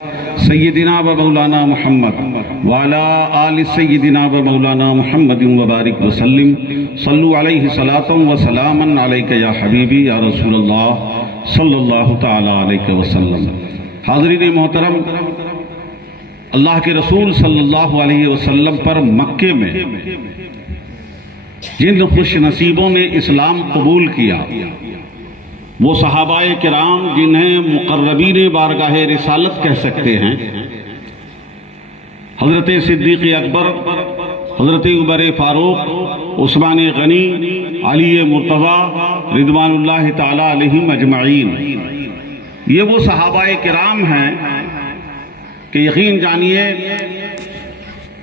سیدنا و مولانا محمد وعلی آل سیدنا و مولانا محمد وبارک وسلم صلو علیہ صلاۃ و سلاما علیک یا حبیبی یا رسول اللہ صلی اللہ تعالی علیہ وسلم۔ حاضرین محترم، اللہ کے رسول صلی اللہ علیہ وسلم پر مکے میں جن خوش نصیبوں نے اسلام قبول کیا وہ صحابہ کرام جنہیں مقربین بارگاہ رسالت کہہ سکتے ہیں، حضرت صدیق اکبر، حضرت عمر فاروق، عثمان غنی، علی مرتضی رضوان اللہ تعالی علیہم اجمعین، یہ وہ صحابہ کرام ہیں کہ یقین جانیے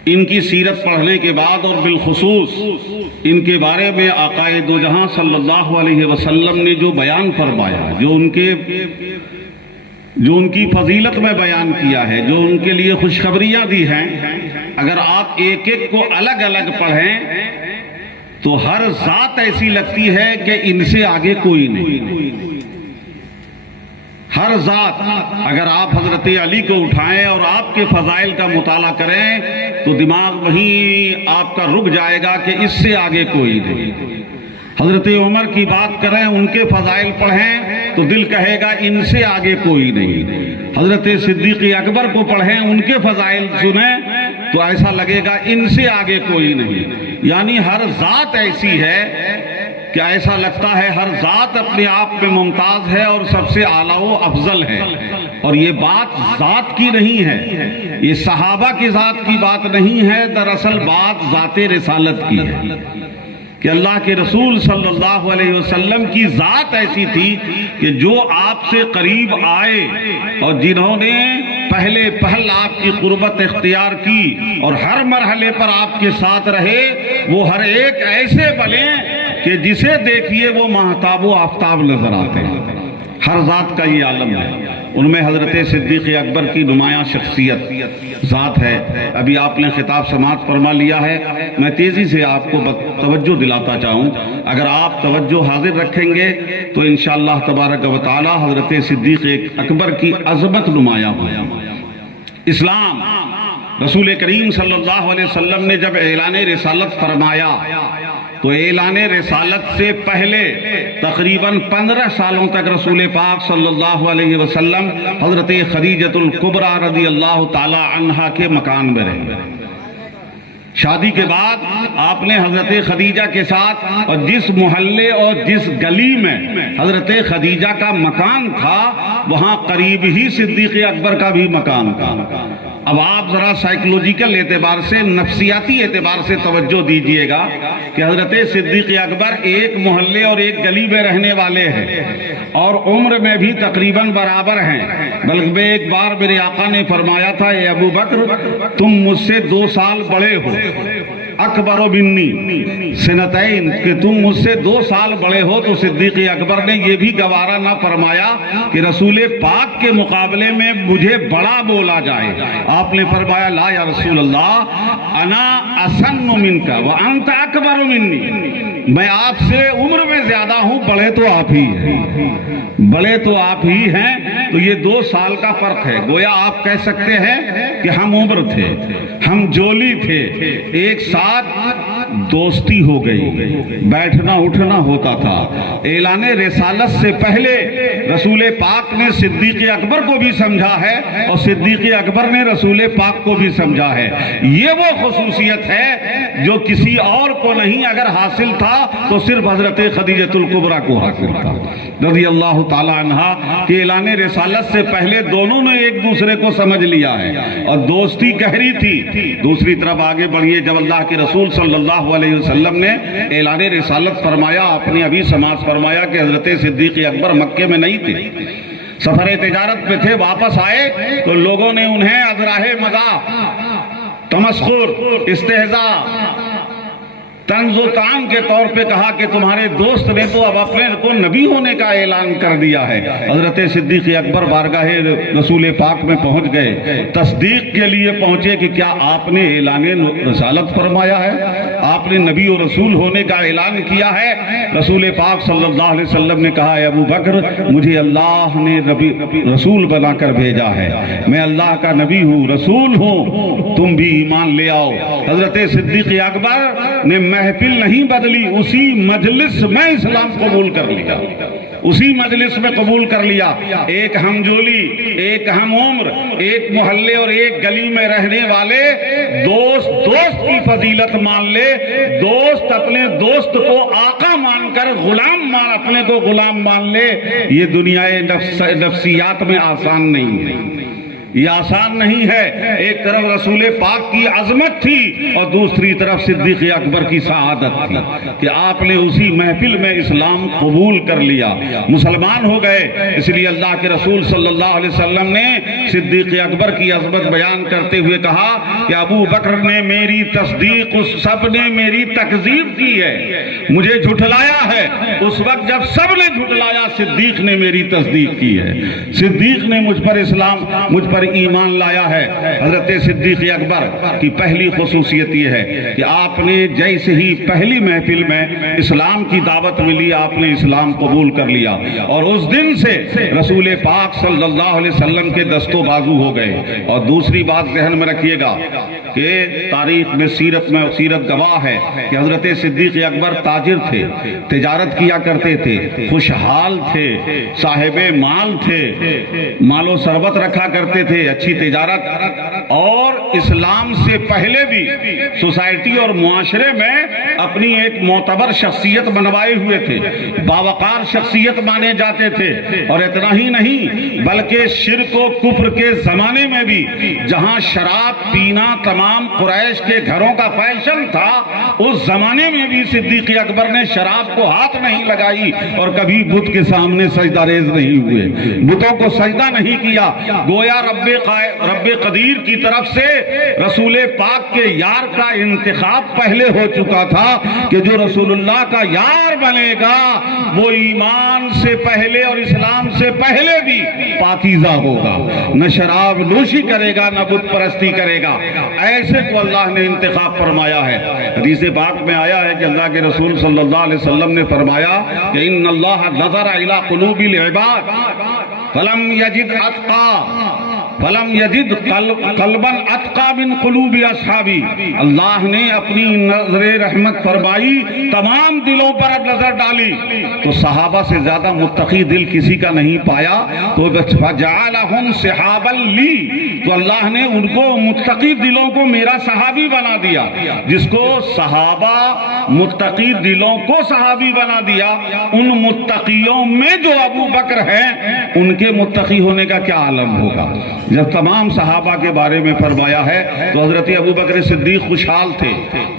ان کی سیرت پڑھنے کے بعد اور بالخصوص ان کے بارے میں آقا دو جہاں صلی اللہ علیہ وسلم نے جو بیان فرمایا، جو ان کی فضیلت میں بیان کیا ہے، جو ان کے لیے خوشخبریاں دی ہیں، اگر آپ ایک ایک کو الگ الگ پڑھیں تو ہر ذات ایسی لگتی ہے کہ ان سے آگے کوئی نہیں۔ ہر ذات، اگر آپ حضرت علی کو اٹھائیں اور آپ کے فضائل کا مطالعہ کریں تو دماغ وہیں آپ کا رک جائے گا کہ اس سے آگے کوئی نہیں۔ حضرت عمر کی بات کریں، ان کے فضائل پڑھیں تو دل کہے گا ان سے آگے کوئی نہیں۔ حضرت صدیق اکبر کو پڑھیں، ان کے فضائل سنیں تو ایسا لگے گا ان سے آگے کوئی نہیں۔ یعنی ہر ذات ایسی ہے کہ ایسا لگتا ہے ہر ذات اپنے آپ میں ممتاز ہے اور سب سے اعلیٰ و افضل ہے۔ اور یہ بات ذات کی نہیں ہے، یہ صحابہ کی ذات کی بات نہیں ہے، دراصل بات ذات رسالت کی ہے کہ اللہ کے رسول صلی اللہ علیہ وسلم کی ذات ایسی تھی کہ جو آپ سے قریب آئے اور جنہوں نے پہلے پہل آپ کی قربت اختیار کی اور ہر مرحلے پر آپ کے ساتھ رہے، وہ ہر ایک ایسے بنے کہ جسے دیکھیے وہ ماہتاب و آفتاب نظر آتے ہیں۔ ہر ذات کا یہ عالم ہے۔ ان میں حضرت صدیق اکبر کی نمایاں شخصیت ذات ہے۔ ابھی آپ نے خطاب سماعت فرما لیا ہے، میں تیزی سے آپ کو توجہ دلاتا چاہوں، اگر آپ توجہ حاضر رکھیں گے تو انشاءاللہ تبارک و تعالی حضرت صدیق اکبر کی عظمت نمایاں ہوگی۔ اسلام، رسول کریم صلی اللہ علیہ وسلم نے جب اعلان رسالت فرمایا تو اعلان رسالت سے پہلے تقریباً 15 سالوں تک رسول پاک صلی اللہ علیہ وسلم حضرت خدیجۃ الکبریٰ رضی اللہ تعالی عنہا کے مکان میں رہے۔ شادی کے بعد آپ نے حضرت خدیجہ کے ساتھ، اور جس محلے اور جس گلی میں حضرت خدیجہ کا مکان تھا وہاں قریب ہی صدیق اکبر کا بھی مکان تھا۔ اب آپ ذرا سائیکولوجیکل اعتبار سے، نفسیاتی اعتبار سے توجہ دیجئے گا کہ حضرت صدیق اکبر ایک محلے اور ایک گلی میں رہنے والے ہیں اور عمر میں بھی تقریباً برابر ہیں، بلکہ ایک بار میرے آقا نے فرمایا تھا، اے ابو بکر تم مجھ سے 2 سال بڑے ہو، اکبر منی سنتین، کہ تم مجھ سے 2 سال بڑے ہو۔ تو صدیق اکبر نے یہ بھی گوارا نہ فرمایا کہ رسول پاک کے مقابلے میں مجھے بڑا بولا جائے۔ آپ نے فرمایا لا یا رسول اللہ، انا اسن منک وانت اکبر منی، میں آپ سے عمر میں زیادہ ہوں، بڑے تو آپ ہی ہیں، بڑے تو آپ ہی ہیں۔ تو یہ 2 سال کا فرق ہے۔ گویا آپ کہہ سکتے ہیں کہ ہم عمر تھے، ہم جولی تھے، ایک ساتھ دوستی ہو گئی، بیٹھنا اٹھنا ہوتا تھا۔ اعلان رسالت سے پہلے رسول پاک نے صدیق اکبر کو بھی سمجھا ہے اور صدیق اکبر نے رسول پاک کو بھی سمجھا ہے۔ یہ وہ خصوصیت ہے جو کسی اور کو نہیں، اگر حاصل تھا تو صرف حضرت خدیجۃ الکبریٰ کو حاصل تھا رضی اللہ تعالی عنہا، کہ اعلان رسالت سے پہلے دونوں نے ایک دوسرے کو سمجھ لیا ہے اور دوستی گہری تھی۔ دوسری طرف آگے بڑھیے، جب اللہ کے رسول صلی اللہ علیہ وسلم نے اعلان رسالت فرمایا، آپ نے ابھی سماعت فرمایا کہ حضرت صدیق اکبر مکے میں نہیں تھے، سفر تجارت پہ تھے، واپس آئے تو لوگوں نے انہیں اذراہ مذاق، تمسخر، استہزاء، طنز و طعن کے طور پہ کہا کہ تمہارے دوست نے تو اب اپنے کو نبی ہونے کا اعلان کر دیا ہے۔ حضرت صدیق اکبر بارگاہ رسول پاک میں پہنچ گئے، تصدیق کے لیے پہنچے کہ کیا آپ نے اعلان رسالت فرمایا ہے؟ آپ نے نبی و رسول ہونے کا اعلان کیا ہے۔ رسول پاک صلی اللہ علیہ وسلم نے کہا ہے ابو بکر مجھے اللہ نے رسول بنا کر بھیجا ہے، میں اللہ کا نبی ہوں، رسول ہوں، تم بھی ایمان لے آؤ۔ حضرت صدیق اکبر نے محفل نہیں بدلی، اسی مجلس میں اسلام قبول کر لیا، اسی مجلس میں قبول کر لیا۔ ایک ہم جولی، ایک ہم عمر، ایک محلے اور ایک گلی میں رہنے والے دوست کی فضیلت مان لے، دوست اپنے دوست کو آقا مان کر اپنے کو غلام مان لے، یہ دنیا نفسیات میں آسان نہیں ہے، یہ آسان نہیں ہے۔ ایک طرف رسول پاک کی عظمت تھی اور دوسری طرف صدیق اکبر کی سعادت تھی کہ آپ نے اسی محفل میں اسلام قبول کر لیا، مسلمان ہو گئے۔ اس لیے اللہ کے رسول صلی اللہ علیہ وسلم نے صدیق اکبر کی عظمت بیان کرتے ہوئے کہا کہ ابو بکر نے میری تصدیق، اس سب نے میری تکذیب کی ہے، مجھے جھٹلایا ہے، اس وقت جب سب نے جھٹلایا صدیق نے میری تصدیق کی ہے، صدیق نے مجھ پر ایمان لایا ہے۔ حضرت صدیق اکبر کی پہلی خصوصیت یہ ہے کہ آپ نے جیسے ہی پہلی محفل میں اسلام کی دعوت ملی آپ نے اسلام قبول کر لیا، اور اس دن سے رسول پاک صلی اللہ علیہ وسلم کے دست و بازو ہو گئے۔ اور دوسری بات ذہن میں رکھیے گا کہ تاریخ میں سیرت گواہ ہے کہ حضرت صدیق اکبر تاجر تھے، تجارت کیا کرتے تھے، خوشحال تھے، صاحب مال تھے، مال و ثروت رکھا کرتے تھے، اچھی تجارت، اور اسلام سے پہلے بھی سوسائٹی اور معاشرے میں اپنی ایک معتبر شخصیت بنوائے ہوئے تھے، باوقار شخصیت مانے جاتے تھے۔ اور اتنا ہی نہیں بلکہ شرک و کفر کے زمانے میں بھی جہاں شراب پینا تمام قریش کے گھروں کا فیشن تھا، اس زمانے میں بھی صدیق اکبر نے شراب کو ہاتھ نہیں لگائی اور کبھی بت کے سامنے سجدہ ریز نہیں ہوئے، بتوں کو سجدہ نہیں کیا۔ گویا رب قدیر کی طرف سے رسول پاک کے یار کا انتخاب پہلے ہو چکا تھا کہ جو رسول اللہ کا یار بنے گا وہ ایمان سے پہلے اور اسلام سے پہلے بھی پاکیزہ ہوگا، نہ شراب نوشی کرے گا، نہ بت پرستی کرے گا، ایسے کو اللہ نے انتخاب فرمایا ہے۔ حدیث پاک میں آیا ہے کہ اللہ کے رسول صلی اللہ علیہ وسلم نے فرمایا کہ ان اللہ نظر الی قلوب العباد فلم یجد قلبا اتقى من قلوب اصحابی، اللہ نے اپنی نظر رحمت فرمائی، تمام دلوں پر نظر ڈالی تو صحابہ سے زیادہ متقی دل کسی کا نہیں پایا، تو فجعلهم صحابا لی، تو اللہ نے ان کو متقی دلوں کو میرا صحابی بنا دیا۔ جس کو صحابہ متقی دلوں کو صحابی بنا دیا، ان متقیوں میں جو ابو بکر ہیں ان کے متقی ہونے کا کیا عالم ہوگا۔ جب تمام صحابہ کے بارے میں فرمایا ہے تو حضرت ابو بکر صدیق خوشحال تھے،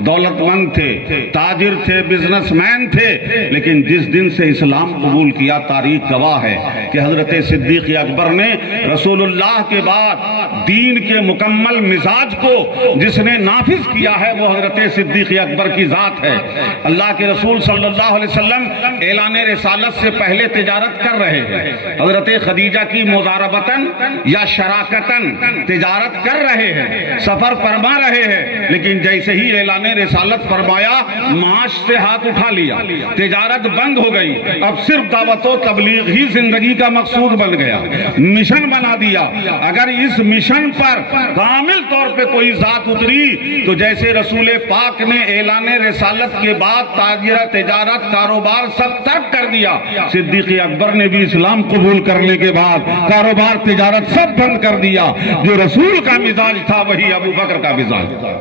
دولت مند تھے، تاجر تھے، بزنس مین تھے، لیکن جس دن سے اسلام قبول کیا تاریخ گواہ ہے کہ حضرت صدیق اکبر نے رسول اللہ کے بعد دین کے مکمل مزاج کو جس نے نافذ کیا ہے وہ حضرت صدیق اکبر کی ذات ہے۔ اللہ کے رسول صلی اللہ علیہ وسلم اعلان رسالت سے پہلے تجارت کر رہے ہیں، حضرت خدیجہ کی مضاربتاً یا شراکتاً تجارت کر رہے ہیں، سفر فرما رہے ہیں، لیکن جیسے ہی اعلان رسالت فرمایا معاش سے ہاتھ اٹھا لیا، تجارت بند ہو گئی، اب صرف دعوت و تبلیغ ہی زندگی کا مقصود بن گیا، مشن بنا دیا۔ اگر اس مشن پر کامل طور پہ کوئی ذات اتری تو جیسے رسول پاک نے اعلان رسالت کے بعد تجارت کاروبار سب ترک کر دیا، صدیق اکبر نے بھی اسلام قبول کرنے کے بعد کاروبار تجارت سب بند کر دیا۔ جو رسول کا مزاج تھا وہی ابو بکر کا مزاج تھا،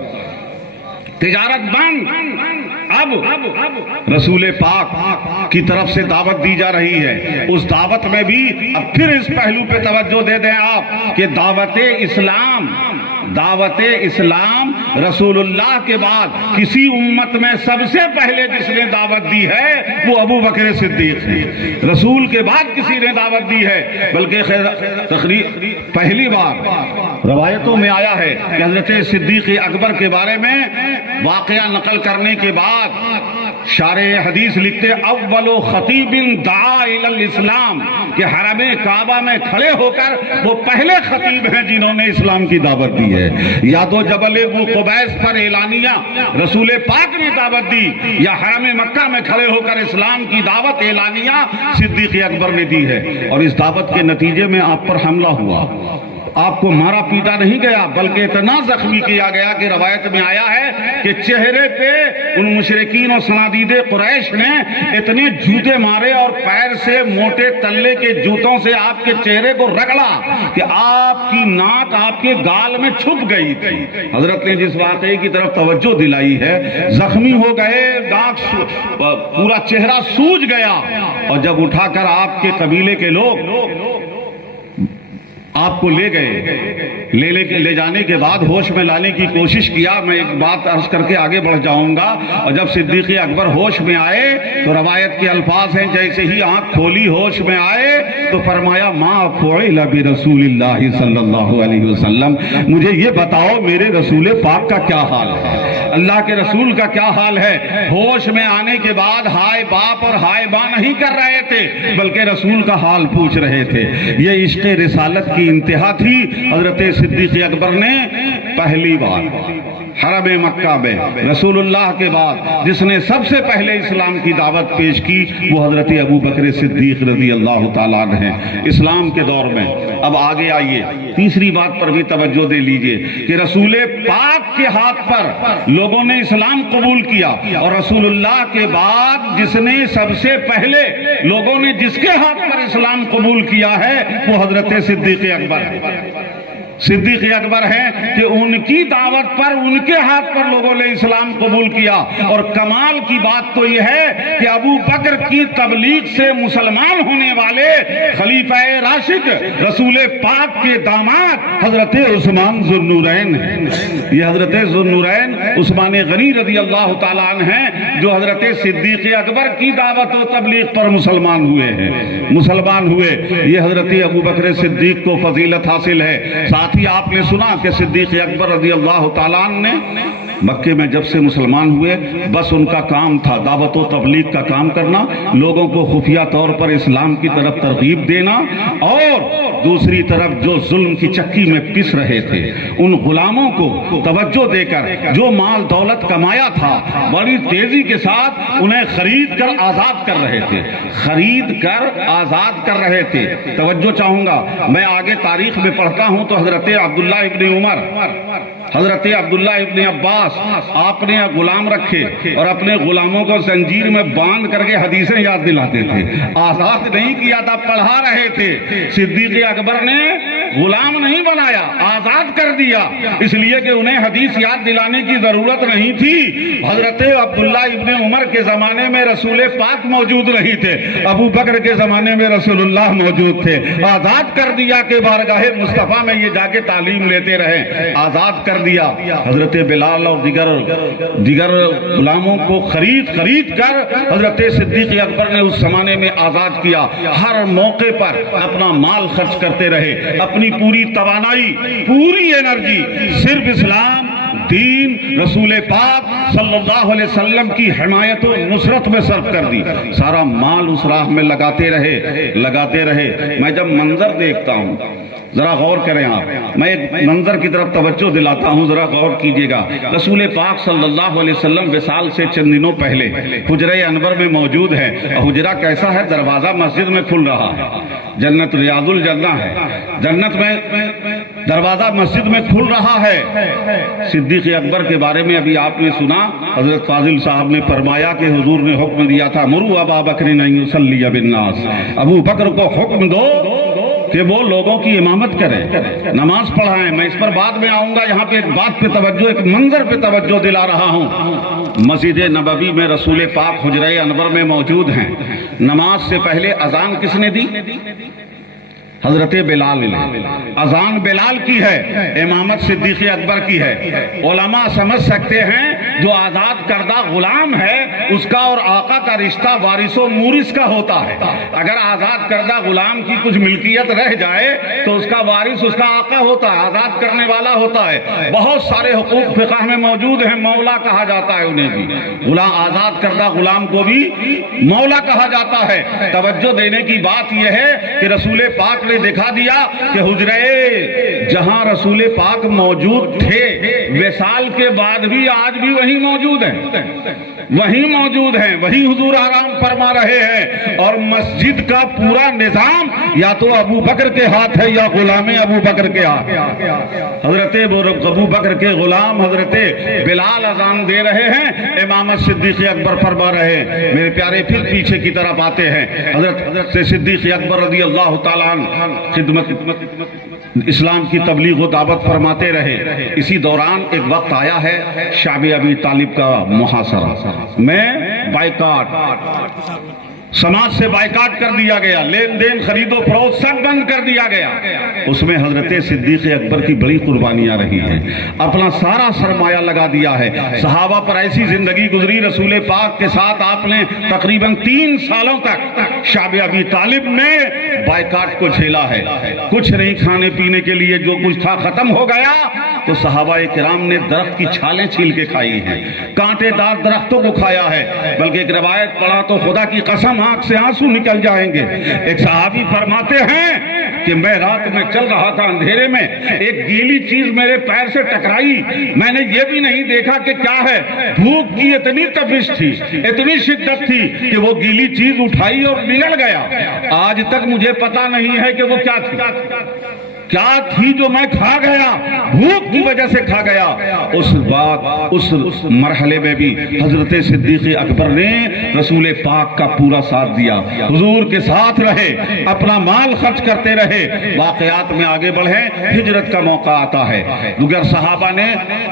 تجارت بند۔ اب رسول پاک کی طرف سے دعوت دی جا رہی ہے، اس دعوت میں بھی اب پھر اس پہلو پہ توجہ دے دیں آپ کہ دعوت اسلام رسول اللہ کے بعد کسی امت میں سب سے پہلے جس نے دعوت دی ہے وہ ابو بکر صدیق ہے، رسول کے بعد کسی نے دعوت دی ہے، بلکہ پہلی بار روایتوں میں آیا ہے کہ حضرت صدیق اکبر کے بارے میں واقعہ نقل کرنے کے بعد شارح حدیث لکھتے اول خطیب دعا الی الاسلام کہ حرم کعبہ میں کھڑے ہو کر وہ پہلے خطیب ہیں جنہوں نے اسلام کی دعوت دی ہے، یا تو جبل ابو بیس پر اعلانیہ رسول پاک نے دعوت دی یا حرم مکہ میں کھڑے ہو کر اسلام کی دعوت اعلانیہ صدیق اکبر نے دی ہے؟ اور اس دعوت کے نتیجے میں آپ پر حملہ ہوا، آپ کو مارا پیٹا نہیں گیا بلکہ اتنا زخمی کیا گیا کہ روایت میں آیا ہے کہ چہرے پہ ان مشرکین اور صنادید قریش نے اتنے جوتے مارے اور پیر سے موٹے تلے کے جوتوں سے آپ کے چہرے کو رگڑا کہ آپ کی ناک آپ کے گال میں چھپ گئی تھی۔ حضرت نے جس واقعے کی طرف توجہ دلائی ہے، زخمی ہو گئے، ناک پورا چہرہ سوج گیا، اور جب اٹھا کر آپ کے قبیلے کے لوگ آپ کو لے گئے، لے جانے کے بعد ہوش میں لانے کی کوشش کیا۔ میں ایک بات عرض کر کے آگے بڑھ جاؤں گا، اور جب صدیق اکبر ہوش میں آئے تو روایت کے الفاظ ہیں جیسے ہی آنکھ کھولی ہوش میں آئے تو فرمایا ما فعل برسول اللہ صلی اللہ علیہ وسلم، مجھے یہ بتاؤ میرے رسول پاک کا کیا حال ہے، اللہ کے رسول کا کیا حال ہے۔ ہوش میں آنے کے بعد ہائے باپ اور ہائے ماں نہیں کر رہے تھے بلکہ رسول کا حال پوچھ رہے تھے۔ یہ عشق رسالت کی انتہا تھی۔ حضرت صدیق اکبر نے پہلی بار حرم مکہ میں رسول اللہ کے بعد جس نے سب سے پہلے اسلام کی دعوت پیش کی وہ حضرت ابو بکر صدیق رضی اللہ تعالیٰ عنہ ہیں اسلام کے دور میں۔ اب آگے آئیے، تیسری بات پر بھی توجہ دے لیجئے کہ رسول پاک کے ہاتھ پر لوگوں نے اسلام قبول کیا، اور رسول اللہ کے بعد جس نے سب سے پہلے لوگوں نے جس کے ہاتھ پر اسلام قبول کیا ہے وہ حضرت صدیق اکبر ہے۔ صدیق اکبر ہے کہ ان کی دعوت پر ان کے ہاتھ پر لوگوں نے اسلام قبول کیا، اور کمال کی بات تو یہ ہے کہ ابو بکر کی تبلیغ سے مسلمان ہونے والے خلیفہ راشد رسول پاک کے داماد حضرت عثمان ذو النورین ہیں۔ یہ حضرت ذو النورین عثمان غنی رضی اللہ تعالیٰ عنہ ہیں جو حضرت صدیق اکبر کی دعوت و تبلیغ پر مسلمان ہوئے ہیں، مسلمان ہوئے۔ یہ حضرت ابو بکر صدیق کو فضیلت حاصل ہے۔ ساتھ ہی آپ نے سنا کہ صدیق اکبر رضی اللہ تعالیٰ عنہ نے مکے میں جب سے مسلمان ہوئے بس ان کا کام تھا دعوت و تبلیغ کا کام کرنا، لوگوں کو خفیہ طور پر اسلام کی طرف ترغیب دینا، اور دوسری طرف جو ظلم کی چکی میں پس رہے تھے ان غلاموں کو توجہ دے کر جو مال دولت کمایا تھا بڑی تیزی کے ساتھ انہیں خرید کر آزاد کر رہے تھے، خرید کر آزاد کر رہے تھے۔ توجہ چاہوں گا، میں آگے تاریخ میں پڑھتا ہوں تو حضرت عبداللہ ابن عمر، حضرت عبداللہ ابن عباس آپ نے غلام رکھے اور اپنے غلاموں کو زنجیر میں باندھ کر کے حدیثیں یاد دلاتے تھے، آزاد نہیں کیا تھا، پڑھا رہے تھے۔ صدیق اکبر نے غلام نہیں بنایا، آزاد کر دیا، اس لیے کہ انہیں حدیث یاد دلانے کی ضرورت نہیں تھی۔ حضرت عبداللہ ابن عمر کے زمانے میں رسول پاک موجود نہیں تھے، ابو بکر کے زمانے میں رسول اللہ موجود تھے، آزاد کر دیا کہ بارگاہ مصطفیٰ میں یہ جا کے تعلیم لیتے رہے، آزاد کر دیا۔ حضرت بلال اور دیگر غلاموں کو خرید کر حضرت صدیق اکبر نے اس زمانے میں آزاد کیا۔ ہر موقع پر اپنا مال خرچ کرتے رہے، اپنی پوری توانائی، پوری انرجی صرف اسلام، دین، رسول پاک صلی اللہ علیہ وسلم کی حمایت و نصرت میں صرف کر دی، سارا مال اس راہ میں لگاتے رہے۔ میں جب منظر دیکھتا ہوں، ذرا غور کریں آپ، میں ایک منظر کی طرف توجہ دلاتا ہوں، ذرا غور کیجئے گا۔ رسول پاک صلی اللہ علیہ وسلم وصال سے چند دنوں پہلے حجرہ انور میں موجود ہے۔ حجرہ کیسا ہے؟ دروازہ مسجد میں کھل رہا ہے، جنت ریاض الجنہ ہے، جنت میں دروازہ مسجد میں کھل رہا ہے۔ صدیق اکبر کے بارے میں ابھی آپ نے سنا، حضرت فاضل صاحب نے فرمایا کہ حضور نے حکم دیا تھا مروا ابا بکر ان یصلی بالناس، ابو بکر کو حکم دو کہ وہ لوگوں کی امامت کریں، نماز پڑھائیں۔ میں اس پر بعد میں آؤں گا، یہاں پہ ایک بات پہ توجہ، ایک منظر پہ توجہ دلا رہا ہوں۔ مسجد نبوی میں رسول پاک حجرہ انور میں موجود ہیں۔ نماز سے پہلے اذان کس نے دی؟ حضرت بلال نے۔ اذان بلال کی ہے، امامت صدیق اکبر کی ہے۔ علماء سمجھ سکتے ہیں جو آزاد کردہ غلام ہے اس کا اور آقا کا رشتہ وارث و مورث کا ہوتا ہے. اگر آزاد کردہ غلام کی کچھ ملکیت رہ جائے تو اس کا وارث اس کا آقا ہوتا ہے, آزاد کرنے والا ہوتا ہے. بہت سارے حقوق فقہ میں موجود ہیں, مولا کہا جاتا ہے انہیں بھی, غلام آزاد کردہ غلام کو بھی مولا کہا جاتا ہے. توجہ دینے کی بات یہ ہے کہ رسول پاک نے دکھا دیا کہ حجرے جہاں رسول پاک موجود تھے وصال کے بعد بھی آج بھی وہی موجود ہیں, وہی موجود ہیں, وہی حضور آرام فرما رہے ہیں. اور مسجد کا پورا نظام یا تو ابو بکر کے ہاتھ ہے یا غلام ابو بکر کے ہاتھ. حضرت ابو بکر کے غلام حضرت بلال اذان دے رہے ہیں, امامت صدیق اکبر فرما رہے ہیں. میرے پیارے پھر پیچھے کی طرف آتے ہیں, حضرت صدیق اکبر رضی اللہ تعالیٰ عنہ خدمت اسلام کی تبلیغ و دعوت فرماتے رہے. اسی دوران ایک وقت آیا ہے شعب ابی طالب کا محاصرہ, میں بائیکاٹ, سماج سے بائیکاٹ کر دیا گیا, لین دین خرید و فروخت سب بند کر دیا گیا. اس میں حضرت صدیق اکبر کی بڑی قربانیاں رہی ہیں, اپنا سارا سرمایہ لگا دیا ہے. صحابہ پر ایسی زندگی گزری, رسول پاک کے ساتھ آپ نے تقریباً 3 سالوں تک شعب ابی طالب میں بائیکاٹ کو جھیلا ہے. کچھ نہیں کھانے پینے کے لیے, جو کچھ تھا ختم ہو گیا. تو صحابہ کرام نے درخت کی چھالیں چھیل کے کھائی ہیں, کانٹے دار درختوں کو کھایا ہے. بلکہ ایک روایت پڑھا تو خدا کی قسم آنکھ سے آنسو نکل جائیں گے. ایک صحابی فرماتے ہیں کہ میں رات میں چل رہا تھا اندھیرے میں, ایک گیلی چیز میرے پیر سے ٹکرائی, میں نے یہ بھی نہیں دیکھا کہ کیا ہے. بھوک کی اتنی تپش تھی, اتنی شدت تھی کہ وہ گیلی چیز اٹھائی اور نگل گیا. آج تک مجھے پتا نہیں ہے کہ وہ کیا تھی جو میں کھا گیا, بھوک کی وجہ سے کھا گیا. اس مرحلے میں بھی حضرت صدیق اکبر نے رسول پاک کا پورا ساتھ دیا, حضور کے ساتھ رہے, اپنا مال خرچ کرتے رہے. واقعات میں آگے بڑھے, ہجرت کا موقع آتا ہے. دیگر صحابہ نے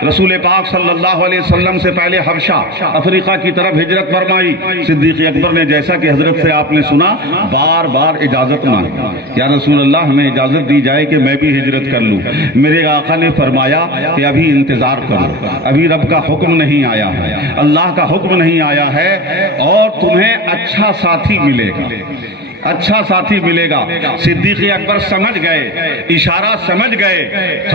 رسول پاک صلی اللہ علیہ وسلم سے پہلے حبشہ افریقہ کی طرف ہجرت فرمائی. صدیق اکبر نے جیسا کہ حضرت سے آپ نے سنا بار بار اجازت مانگی, یا رسول اللہ ہمیں اجازت دی جائے کہ میں بھی ہجرت کر لوں. میرے آقا نے فرمایا کہ ابھی انتظار کرو, ابھی رب کا حکم نہیں آیا ہے, اللہ کا حکم نہیں آیا ہے, اور تمہیں اچھا ساتھی ملے گا, اچھا ساتھی ملے گا. صدیق اکبر سمجھ گئے, اشارہ سمجھ گئے.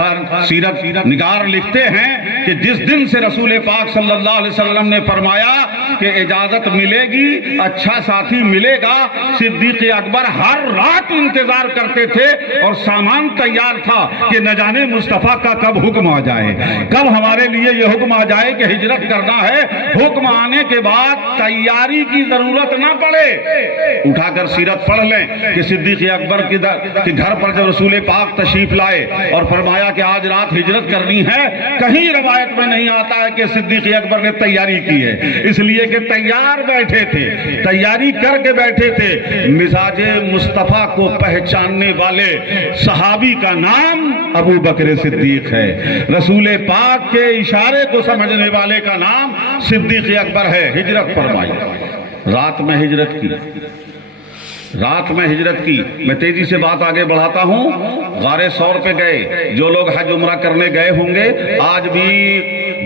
سیرت نگار لکھتے ہیں کہ جس دن سے رسول پاک صلی اللہ علیہ وسلم نے فرمایا کہ اجازت ملے گی, اچھا ساتھی ملے گا, صدیق اکبر ہر رات انتظار کرتے تھے اور سامان تیار تھا کہ نہ جانے مصطفیٰ کا کب حکم آ جائے, کب ہمارے لیے یہ حکم آ جائے کہ ہجرت کرنا ہے. حکم آنے کے بعد تیاری کی ضرورت نہ پڑے. اٹھا کر سیرت پڑھ لیں کہ صدیق اکبر کے گھر پر جب رسول پاک تشریف لائے اور فرمایا کہ آج رات ہجرت کرنی ہے, کہیں روایت میں نہیں آتا ہے کہ صدیق اکبر نے تیاری کی ہے, اس لیے کہ تیار بیٹھے تھے, تیاری کر کے بیٹھے تھے. مزاج مصطفیٰ کو پہچاننے والے صحابی کا نام ابو بکر صدیق ہے, رسول پاک کے اشارے کو سمجھنے والے کا نام صدیق اکبر ہے. ہجرت فرمائی, رات میں ہجرت کی, رات میں ہجرت کی. میں تیزی سے بات آگے بڑھاتا ہوں. غار ثور پہ گئے, جو لوگ حج عمرہ کرنے گئے ہوں گے آج بھی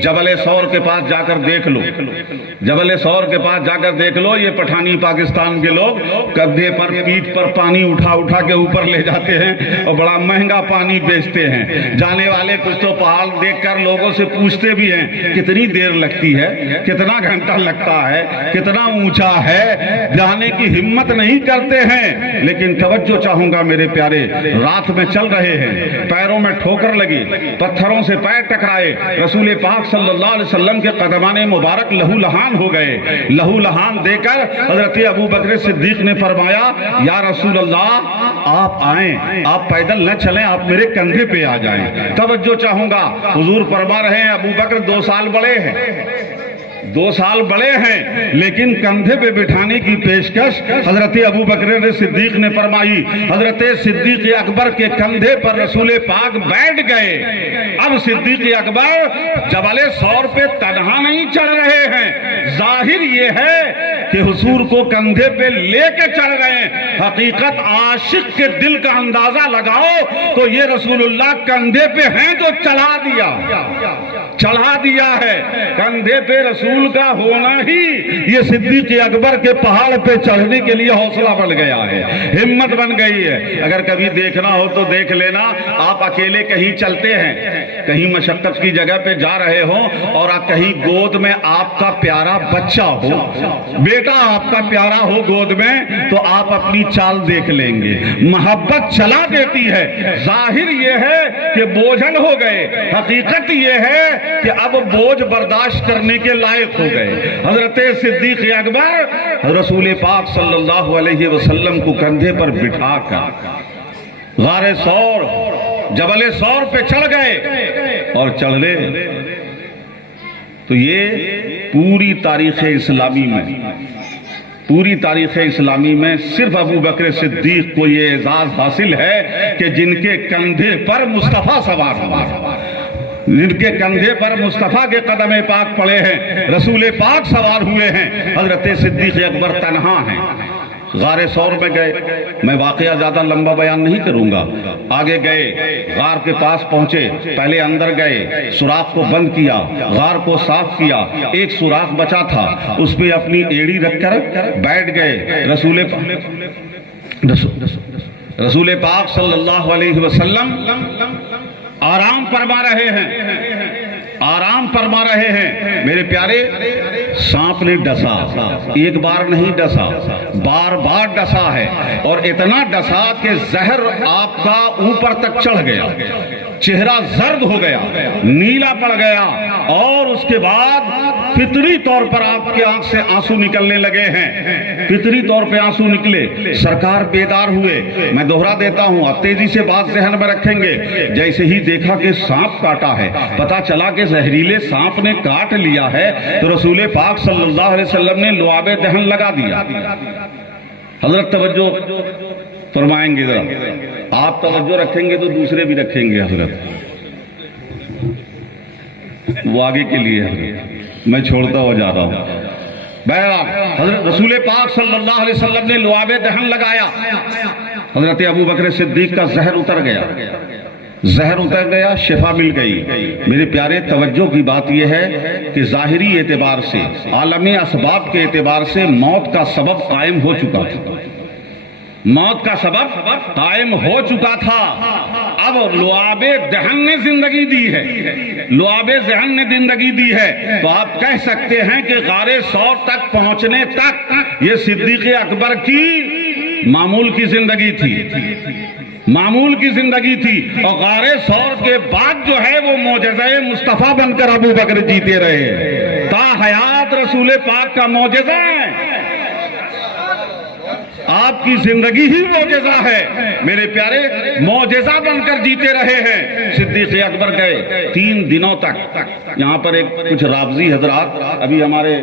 جبل ثور کے پاس جا کر دیکھ لو, جبل ثور کے پاس جا کر دیکھ لو. یہ پٹھانی پاکستان کے لوگ کندھے پر پیٹھ پر پانی اٹھا اٹھا کے اوپر لے جاتے ہیں اور بڑا مہنگا پانی بیچتے ہیں. جانے والے کچھ تو پہاڑ دیکھ کر لوگوں سے پوچھتے بھی ہیں کتنی دیر لگتی ہے, کتنا گھنٹہ لگتا ہے, کتنا اونچا ہے, جانے کی ہمت نہیں کرتے ہیں. لیکن توجہ چاہوں گا میرے پیارے, رات میں چل رہے ہیں, پیروں میں ٹھوکر لگی, پتھروں سے پیر ٹکرائے, رسول پاک صلی اللہ علیہ وسلم کے قدمان مبارک لہو لہان ہو گئے. لہو لہان دے کر حضرت ابو بکر صدیق نے فرمایا یا رسول اللہ آپ آئیں, آپ پیدل نہ چلیں, آپ میرے کندھے پہ آ جائیں. توجہ چاہوں گا, حضور فرما رہے ہیں ابو بکر 2 سال بڑے ہیں, 2 سال بڑے ہیں, لیکن کندھے پہ بٹھانے کی پیشکش حضرت ابو بکر صدیق نے فرمائی. حضرت صدیق اکبر کے کندھے پر رسول پاک بیٹھ گئے. اب صدیق اکبر جبل ثور پہ تنہا نہیں چڑھ رہے ہیں, ظاہر یہ ہے کہ حضور کو کندھے پہ لے کے چڑھ گئے. حقیقت عاشق کے دل کا اندازہ لگاؤ تو یہ رسول اللہ کندھے پہ ہیں جو چلا دیا. چڑھا دیا ہے. کندھے پہ رسول کا ہونا ہی یہ صدیق اکبر کے پہاڑ پہ چڑھنے کے لیے حوصلہ بن گیا ہے, ہمت بن گئی ہے. اگر کبھی دیکھنا ہو تو دیکھ لینا, آپ اکیلے کہیں چلتے ہیں, کہیں مشقت کی جگہ پہ جا رہے ہو اور کہیں گود میں آپ کا پیارا بچہ ہو, بیٹا آپ کا پیارا ہو گود میں, تو آپ اپنی چال دیکھ لیں گے. محبت چلا دیتی ہے. ظاہر یہ ہے کہ بوجھل ہو گئے, حقیقت یہ ہے کہ اب بوجھ برداشت کرنے کے لائق ہو گئے. حضرت صدیق اکبر رسول پاک صلی اللہ علیہ وسلم کو کندھے پر بٹھا کر غار ثور, جبل ثور پہ چڑھ گئے اور چڑھے. تو یہ پوری تاریخ اسلامی میں صرف ابو بکر صدیق کو یہ اعزاز حاصل ہے کہ جن کے کندھے پر مصطفیٰ سوار ہوا, جن کے کندھے پر مصطفیٰ کے قدم پاک پڑے ہیں, رسول پاک سوار ہوئے ہیں. حضرت صدیق اکبر تنہا ہیں, غار ثور میں گئے. میں واقعہ زیادہ لمبا بیان نہیں کروں گا. آگے گئے, غار کے پاس پہنچے, پہلے اندر گئے, سوراخ کو بند کیا, غار کو صاف کیا. ایک سوراخ بچا تھا, اس پہ اپنی ایڑی رکھ کر بیٹھ گئے. رسول پاک صلی اللہ علیہ وسلم آرام فرما رہے ہیں. میرے پیارے, سانپ نے ڈسا, ایک بار نہیں ڈسا, بار بار ڈسا ہے, اور اتنا ڈسا کہ زہر آپ کا اوپر تک چڑھ گیا, چہرہ زرد ہو گیا, نیلا پڑ گیا, اور اس کے بعد فطری طور پر آپ کے آنکھ سے آنسو نکلنے لگے ہیں. فطری طور پہ آنسو نکلے. سرکار بیدار ہوئے. میں دوہرا دیتا ہوں, آپ تیزی سے بات ذہن میں رکھیں گے. جیسے ہی دیکھا کہ سانپ کاٹا ہے, پتا چلا کہ زہریلے سانپ نے کاٹ لیا ہے, تو رسول پاک صلی اللہ علیہ وسلم نے لعاب دہن لگا دیا. حضرت توجہ فرمائیں گے ذرا, آپ توجہ رکھیں گے تو دوسرے بھی رکھیں گے. حضرت وہ آگے کے لیے حضرت میں چھوڑتا ہو جا رہا ہوں. بہرحال حضرت رسول پاک صلی اللہ علیہ وسلم نے لعاب دہن لگایا. حضرت ابو بکر صدیق کا زہر اتر گیا, شفا مل گئی. میرے پیارے, توجہ کی بات یہ ہے کہ ظاہری اعتبار سے, عالمی اسباب کے اعتبار سے موت کا سبب قائم ہو چکا تھا. اب لعاب دہن نے زندگی دی ہے, تو آپ کہہ سکتے ہیں کہ غار ثور تک پہنچنے تک یہ صدیق اکبر کی معمول کی زندگی تھی, اور غار ثور کے بعد جو ہے وہ معجزہ مصطفیٰ بن کر ابو بکر جیتے رہے. تا حیات رسول پاک کا معجزہ ہے, آپ کی زندگی ہی معجزہ ہے. میرے پیارے, معجزہ بن کر جیتے رہے ہیں. صدیق اکبر گئے 3 دنوں تک. یہاں پر کچھ رابضی حضرات, ابھی ہمارے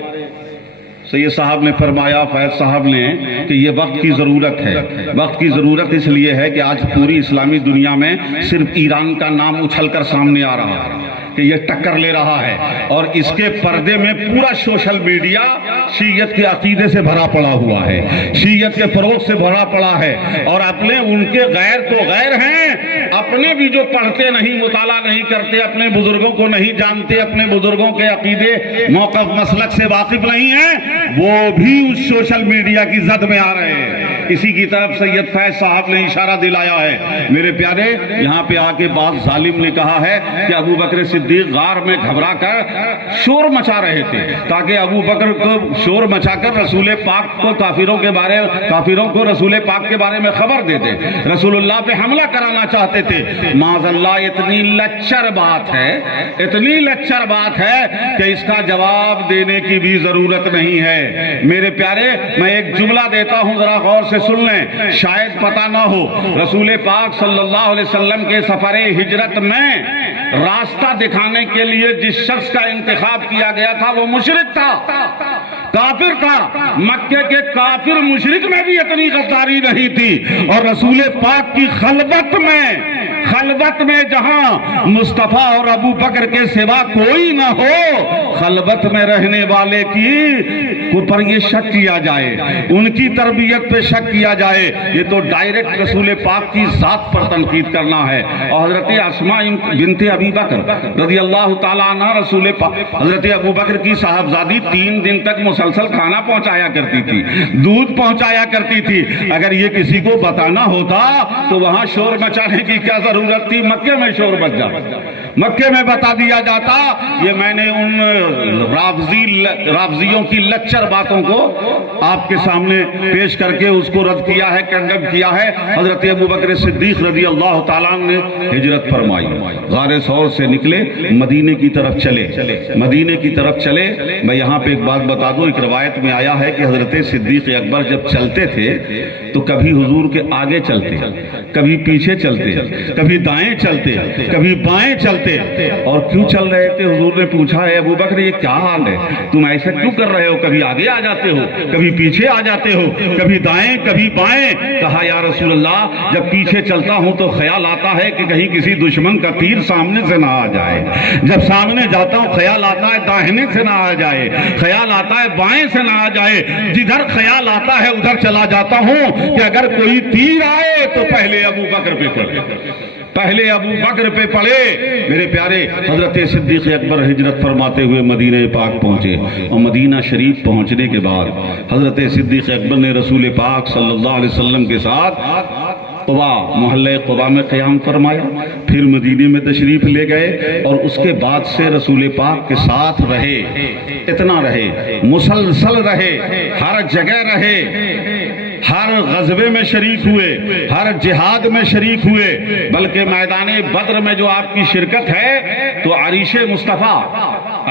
سید صاحب نے فرمایا, فیض صاحب نے, کہ یہ وقت کی ضرورت ہے. وقت کی ضرورت اس لیے ہے کہ آج پوری اسلامی دنیا میں صرف ایران کا نام اچھل کر سامنے آ رہا ہے کہ یہ ٹکر لے رہا ہے, اور اس کے پردے میں پورا سوشل میڈیا شیعت کے عقیدے سے بھرا پڑا ہوا ہے, شیعت کے فروغ سے بھرا پڑا ہے. اور اپنے ان کے غیر تو غیر ہیں, اپنے بھی جو پڑھتے نہیں, مطالعہ نہیں کرتے, اپنے بزرگوں کو نہیں جانتے, اپنے بزرگوں کے عقیدے موقف مسلک سے واقف نہیں ہیں, وہ بھی اس سوشل میڈیا کی زد میں آ رہے ہیں. اسی کی طرف سید فیض صاحب نے اشارہ دلایا ہے. میرے پیارے, یہاں پہ آ کے بعض ظالم نے کہا ہے کہ ابو بکر صدیق غار میں گھبرا کر شور مچا رہے تھے, تاکہ ابو بکر کو شور مچا کر رسول پاک کو کافروں کو رسول پاک کے بارے میں خبر دے دے, رسول اللہ پہ حملہ کرانا چاہتے تھے. معاذ اللہ, اتنی لچر بات ہے کہ اس کا جواب دینے کی بھی ضرورت نہیں ہے. میرے پیارے, میں ایک جملہ دیتا ہوں, ذرا غور سے سن لیں, شاید پتہ نہ ہو. رسول پاک صلی اللہ علیہ وسلم کے سفر ہجرت میں راستہ دکھانے کے لیے جس شخص کا انتخاب کیا گیا تھا وہ مشرک تھا, کافر تھا. مکے کے کافر مشرک میں بھی اتنی غداری نہیں تھی, اور رسول پاک کی خلوت میں خلوت میں جہاں مصطفیٰ اور ابو بکر کے سوا کوئی نہ ہو، خلوت میں رہنے والے کی پر یہ شک کیا جائے، ان کی تربیت پہ شک کیا جائے، یہ تو ڈائریکٹ رسول پاک کی ذات پر تنقید کرنا ہے۔ اور حضرت اسماء بنت ابی بکر رضی اللہ تعالیٰ عنہ رسول پاک حضرت ابو بکر کی صاحبزادی 3 دن تک مسلسل کھانا پہنچایا کرتی تھی، دودھ پہنچایا کرتی تھی۔ اگر یہ کسی کو بتانا ہوتا تو وہاں شور مچانے کی کیا ضرورت تھی؟ مکے میں شور مچ جاتا، مکے میں بتا دیا جاتا۔ یہ میں نے ان رافضیوں کی لچر باتوں کو آپ کے سامنے پیش کر کے اس کو رد کیا ہے، کنڈم کیا ہے۔ حضرت ابو بکر صدیق رضی اللہ تعالیٰ نے ہجرت فرمائی، غار ثور سے نکلے، مدینے کی طرف چلے، مدینے کی طرف چلے۔ میں یہاں پہ ایک بات بتا دوں، ایک روایت میں آیا ہے کہ حضرت صدیق اکبر جب چلتے تھے تو کبھی حضور کے آگے چلتے، کبھی پیچھے چلتے، کبھی دائیں چلتے، کبھی بائیں چلتے۔ اور کیوں چل رہے تھے؟ حضور نے پوچھا ہے ابو بکر یہ کیا حال ہے، تم ایسا کیوں کر رہے ہو؟ کبھی آگے آ جاتے ہو، کبھی پیچھے آ جاتے ہو، کبھی دائیں کبھی بائیں۔ کہا یا رسول اللہ جب پیچھے چلتا ہوں تو خیال آتا ہے کہ کہیں کسی دشمن کا تیر سامنے سے نہ آ جائے، جب سامنے جاتا ہوں خیال آتا ہے داہنے سے نہ آ جائے، خیال آتا ہے بائیں سے نہ آ جائے، جدھر خیال آتا ہے ادھر چلا جاتا ہوں کہ اگر کوئی تیر آئے تو پہلے ابو بکر پہ پڑے، پہلے ابو بکر پہ پڑے۔ میرے پیارے حضرت صدیق اکبر ہجرت فرماتے ہوئے مدینہ پاک پہنچے، اور مدینہ شریف پہنچنے کے بعد حضرت صدیق اکبر نے رسول پاک صلی اللہ علیہ وسلم کے ساتھ قبا، محلہ قبا میں قیام فرمایا، پھر مدینے میں تشریف لے گئے، اور اس کے بعد سے رسول پاک کے ساتھ رہے، اتنا رہے، مسلسل رہے، ہر جگہ رہے، ہر غزوے میں شریک ہوئے، ہر جہاد میں شریک ہوئے، بلکہ میدان بدر میں جو آپ کی شرکت ہے تو عریش مصطفیٰ،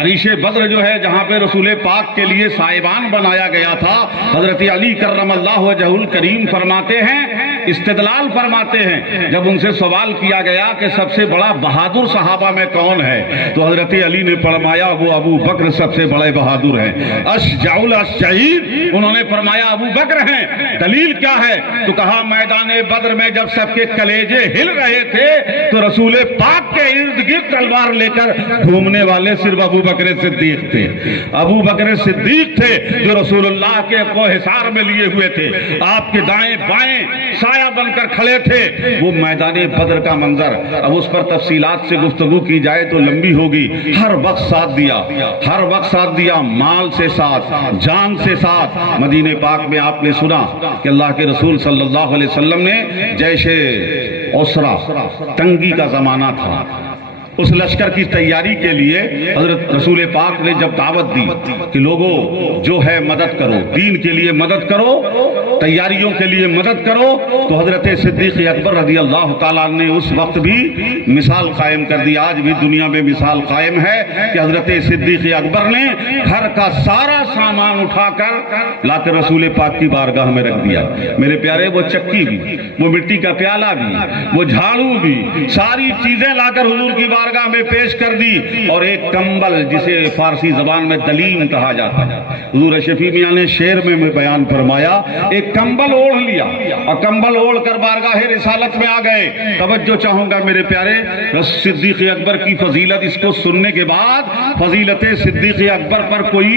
عریش بدر جو ہے جہاں پہ رسول پاک کے لیے سائبان بنایا گیا تھا، حضرت علی کرم اللہ وجہہ الکریم فرماتے ہیں، استدلال فرماتے ہیں، جب ان سے سوال کیا گیا کہ سب سے بڑا بہادر صحابہ میں کون ہے تو حضرت علی نے فرمایا وہ ابو بکر سب سے بڑے بہادر ہیں، اشجع الشہید، انہوں نے فرمایا ابو بکر ہیں۔ دلیل کیا ہے تو کہا میدان بدر میں جب سب کے کلیجے ہل رہے تھے تو رسول پاک کے ارد گرد تلوار لے کر گھومنے والے صرف ابو بکر صدیق تھے، ابو بکر صدیق تھے جو رسول اللہ کے کوہسار میں لیے ہوئے تھے، آپ کے دائیں بائیں سایہ بن کر کھڑے تھے۔ وہ میدان بدر کا منظر، اب اس پر تفصیلات سے گفتگو کی جائے تو لمبی ہوگی، ہر وقت ساتھ دیا، ہر وقت ساتھ دیا، مال سے ساتھ، جان سے ساتھ۔ مدینہ پاک میں آپ نے سنا کہ اللہ کے رسول صلی اللہ علیہ وسلم نے جیش عسرہ، تنگی کا زمانہ تھا، اس لشکر کی تیاری کے لیے حضرت رسول پاک نے جب دعوت دی کہ لوگوں جو ہے مدد کرو، دین کے لیے مدد کرو، تیاریوں کے لیے مدد کرو، تو حضرت صدیق اکبر رضی اللہ تعالیٰ نے اس وقت بھی مثال قائم کر دی۔ آج بھی دنیا میں مثال قائم ہے کہ حضرت صدیق اکبر نے گھر کا سارا سامان اٹھا کر لا کر رسول پاک کی بارگاہ میں رکھ دیا۔ میرے پیارے وہ چکی بھی، وہ مٹی کا پیالہ بھی، وہ جھاڑو بھی، ساری چیزیں لا کر حضور کی بارگاہ میں پیش کر دی، اور ایک کمبل جسے فارسی زبان میں دلیم کہا جاتا ہے، حضور شفیع میاں نے شعر میں بیان فرمایا، ایک کمبل اوڑھ لیا اور کمبل اوڑھ کر بارگاہ رسالت میں آ گئے۔ توجہ چاہوں گا میرے پیارے، صدیق اکبر کی فضیلت اس کو سننے کے بعد فضیلت صدیق اکبر پر کوئی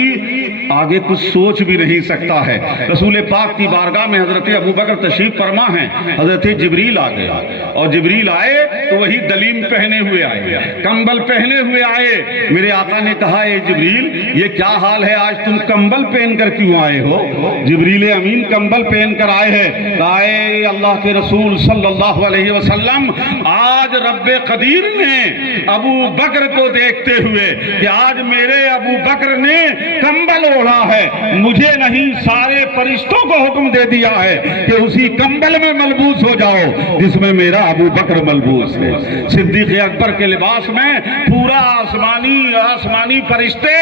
آگے کچھ سوچ بھی نہیں سکتا ہے۔ رسول پاک کی بارگاہ میں حضرت ابو بکر تشریف فرما ہیں، حضرت جبریل آ گیا، اور جبریل آئے تو وہی دلیم پہنے ہوئے آئے، کمبل پہنے ہوئے آئے۔ میرے آقا نے کہا اے جبریل یہ کیا حال ہے، آج تم کمبل پہن کر کیوں آئے ہو؟ جبریل امین کمبل پہن کر آئے ہیں۔ کہا اے اللہ کے رسول صلی اللہ علیہ وسلم، آج رب قدیر نے ابو بکر کو دیکھتے ہوئے کہ آج میرے ابو بکر نے کمبل اوڑھا ہے، مجھے نہیں سارے فرشتوں کو حکم دے دیا ہے کہ اسی کمبل میں ملبوس ہو جاؤ جس میں میرا ابو بکر ملبوس ہے۔ صدیق اکبر کے لباس میں پورا آسمانی فرشتے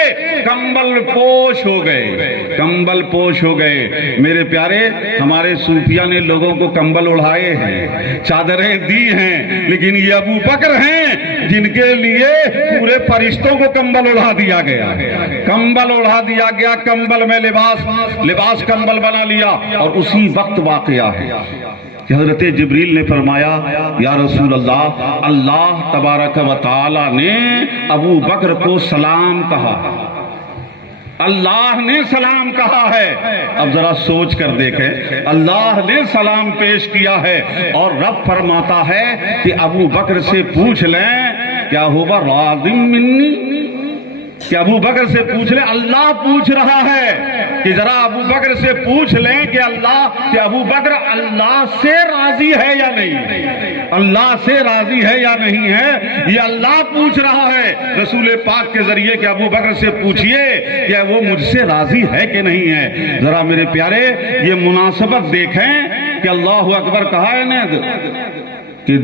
کمبل پوش ہو گئے، کمبل پوش ہو گئے۔ میرے پیارے ہمارے صوفیہ نے لوگوں کو کمبل اڑھائے ہیں، چادریں دی ہیں، لیکن یہ ابو بکر ہیں جن کے لیے پورے فرشتوں کو کمبل اڑھا دیا گیا، کمبل اڑھا دیا گیا، کمبل میں لباس کمبل بنا لیا۔ اور اسی وقت واقعہ ہے کہ حضرت جبریل نے فرمایا یا رسول اللہ، اللہ تبارک و تعالی نے ابو بکر کو سلام کہا، اللہ نے سلام کہا ہے۔ اب ذرا سوچ کر دیکھیں، اللہ نے سلام پیش کیا ہے اور رب فرماتا ہے کہ ابو بکر سے پوچھ لیں کیا ہوا راض منی، کہ ابو بکر سے پوچھ لیں، اللہ پوچھ رہا ہے کہ ذرا ابو بکر سے پوچھ لیں کہ ابو بکر اللہ سے راضی ہے یا نہیں، اللہ سے راضی ہے یا نہیں ہے، یہ اللہ پوچھ رہا ہے رسول پاک کے ذریعے کہ ابو بکر سے پوچھئے کہ وہ مجھ سے راضی ہے کہ نہیں ہے۔ ذرا میرے پیارے یہ مناسبت دیکھیں کہ اللہ اکبر کہا ہے نا کہ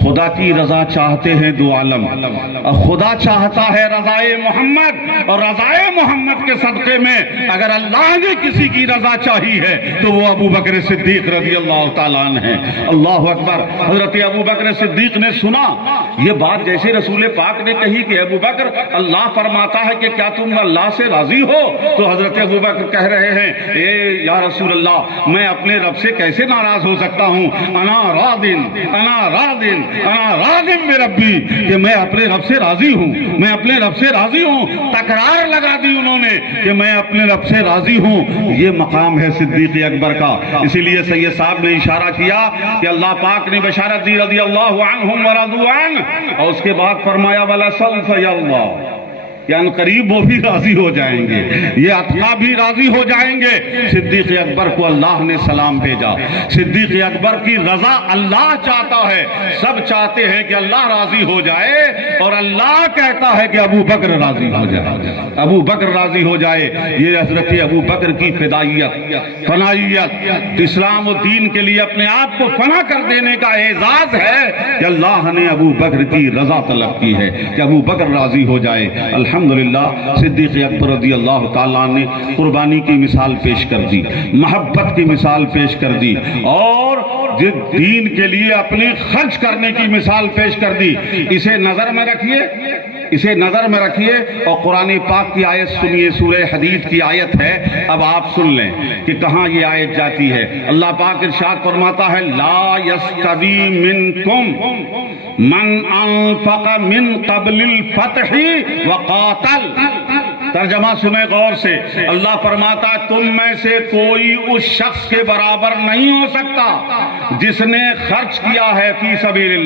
خدا کی رضا چاہتے ہیں دو عالم، اور خدا چاہتا ہے رضائے محمد، اور رضائے محمد کے صدقے میں اگر اللہ نے کسی کی رضا چاہی ہے تو وہ ابو بکر صدیق رضی اللہ تعالیٰ عنہ ہے۔ اللہ اکبر۔ حضرت ابو بکر صدیق نے سنا یہ بات جیسے رسول پاک نے کہی کہ ابو بکر اللہ فرماتا ہے کہ کیا تم اللہ سے راضی ہو، تو حضرت ابو بکر کہہ رہے ہیں اے یا رسول اللہ میں اپنے رب سے کیسے ناراض ہو سکتا ہوں، انا راضٍ بربی، کہ میں اپنے رب سے راضی ہوں، میں اپنے رب سے راضی ہوں۔ تکرار لگا دی انہوں نے کہ میں اپنے رب سے راضی ہوں۔ یہ مقام ہے صدیق اکبر کا۔ اسی لیے سید صاحب نے اشارہ کیا کہ اللہ پاک نے بشارت دی رضی اللہ عنہم ورضوا عنہ، اور اس کے بعد فرمایا وَلَسَوْفَ يَرْضَىٰ، یعنی قریب وہ بھی راضی ہو جائیں گے، یہ اتقا بھی راضی ہو جائیں گے۔ صدیق اکبر کو اللہ نے سلام بھیجا۔ صدیق اکبر کی رضا اللہ چاہتا ہے، سب چاہتے ہیں کہ اللہ راضی ہو جائے، اور اللہ کہتا ہے کہ ابو بکر راضی ہو جائے، ابو بکر راضی ہو جائے۔ یہ حضرت ابو بکر کی فدائیت، فنائیت، اسلام و دین کے لیے اپنے آپ کو فنا کر دینے کا اعزاز ہے کہ اللہ نے ابو بکر کی رضا طلب کی ہے کہ ابو بکر راضی ہو جائے۔ الحمدللہ صدیق اکبر رضی اللہ تعالیٰ نے قربانی کی مثال پیش کر دی، محبت کی مثال پیش کر دی، اور دین کے لیے اپنے خرچ کرنے کی مثال پیش کر دی۔ اسے نظر میں رکھیے، اسے نظر میں رکھیے، اور قرآن پاک کی آیت سنیے، سورہ حدید کی آیت ہے۔ اب آپ سن لیں کہ کہاں یہ آیت جاتی ہے۔ اللہ پاک ارشاد فرماتا ہے لا یستوی منکم من انفق من قبل الفتح وقاتل۔ ترجمہ سنیں غور سے، اللہ فرماتا ہے تم میں سے کوئی اس شخص کے برابر نہیں ہو سکتا جس نے خرچ کیا ہے فی سبیل اللہ۔